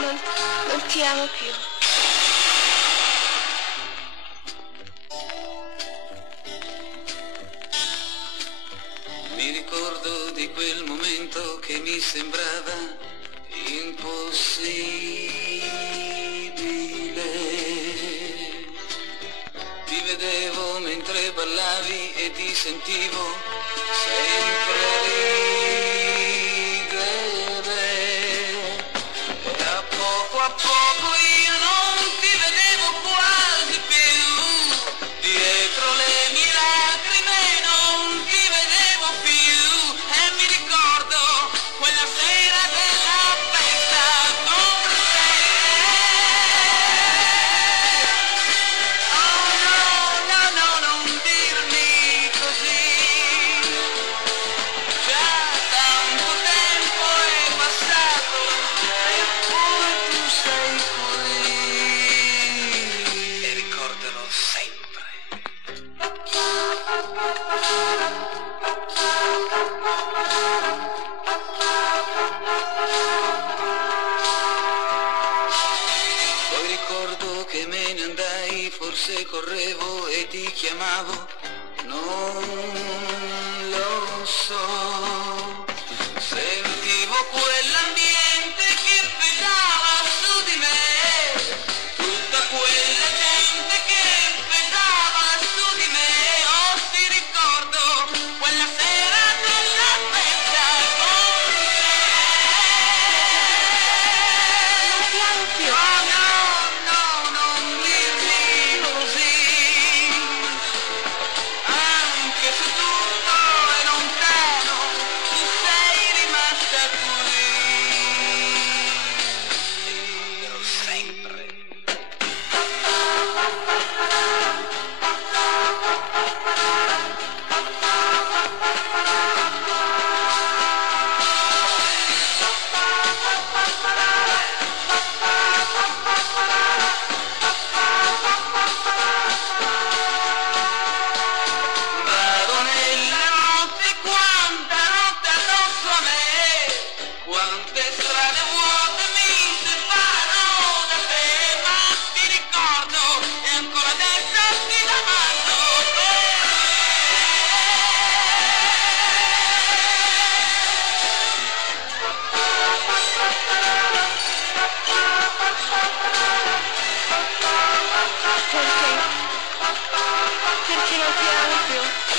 Non, non ti amo più. Mi ricordo di quel momento che mi sembrava impossibile. Ti vedevo mentre ballavi e ti sentivo sempre ridere. E a poco io non ti vedevo quasi più. Dietro le mie lacrime non ti vedevo più. E mi ricordo quella sera della festa con te. Oh no, no, no, non dirmi così. Già tanto tempo è passato eppure tu sei qui. E ricorderò sempre. Poi ricordo che me ne andai, forse correvo e ti chiamavo, non lo so. Sentivo quell'ambiente che pesava su di me, tutta quella gente che pesava su di me. Oh, ti ricordo quella sera della festa con te. Non ti amo più. Oh no, no, non dirmi così. Anche se tutto è lontano, tu sei rimasta qui. Per sempre. Vado nella notte, quanta notte addosso a me, quante strade vuote mi separano da te, ma ti ricordo e ancora adesso ti domando Perché? Perché non ti amo più?